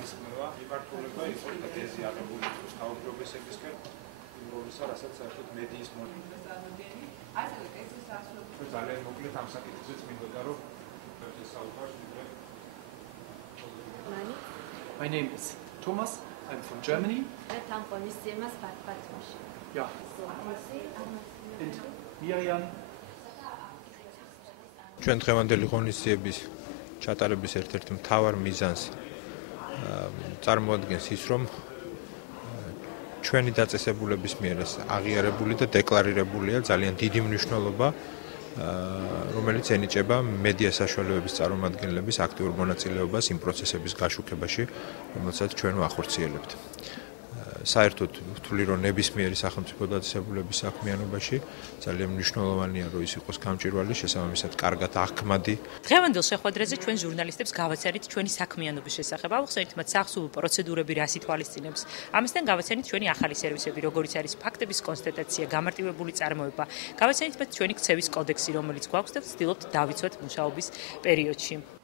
განისხმება მიმართულება იყო თეზი აღებული იყოს თავმჯდომარეებისკენ იმროვისა, რასაც საერთოდ მედიის ძალიან მოკლედ ამ საკითხზეც მინდოდა რომ საუბარს ვიდრე My name is Thomas. I'm from Germany. Ja. And Miriam. ჩვენ დღევანდელი ღონისძიების ჩატარების ერთ-ერთი მთავარ მიზანს წარმოადგენს ის, რომ ჩვენი დაწესებულების მიერ ეს აღიარებული და დეკლარირებულია ძალიან დიდი მნიშვნელობა, რომელიც ენიჭება მედია საშუალებების წარმომადგენლების აქტიურ მონაწილეობას იმ პროცესების გაშუქებაში, რომელსაც ჩვენ ვახორციელებთ. საერთოდ ვთვლი, რომ ნებისმიერი სახელმწიფო დაწესებულების საქმიანობაში ძალიან მნიშვნელოვანია, რომ ის იყოს გამჭვირვალე, შესაბამისად კარგად აღქმადი. დღევანდელ შეხვედრაზე ჩვენ ჟურნალისტებს გავაცარით ჩვენი საქმიანობის შესახებ. ავხსენით მათ სახსოვ პროცედურები რას ითვალისწინებს. ამასთან გავაცანით ჩვენი ახალი სერვისები, როგორიც არის ფაქტების კონსტატაცია, გამარტივებული წარმოება. გავაცანით მათ ჩვენი ქცევის კოდექსი, რომელიც გვაქვს და ვცდილობთ დავიცვათ მუშაობის პერიოდში.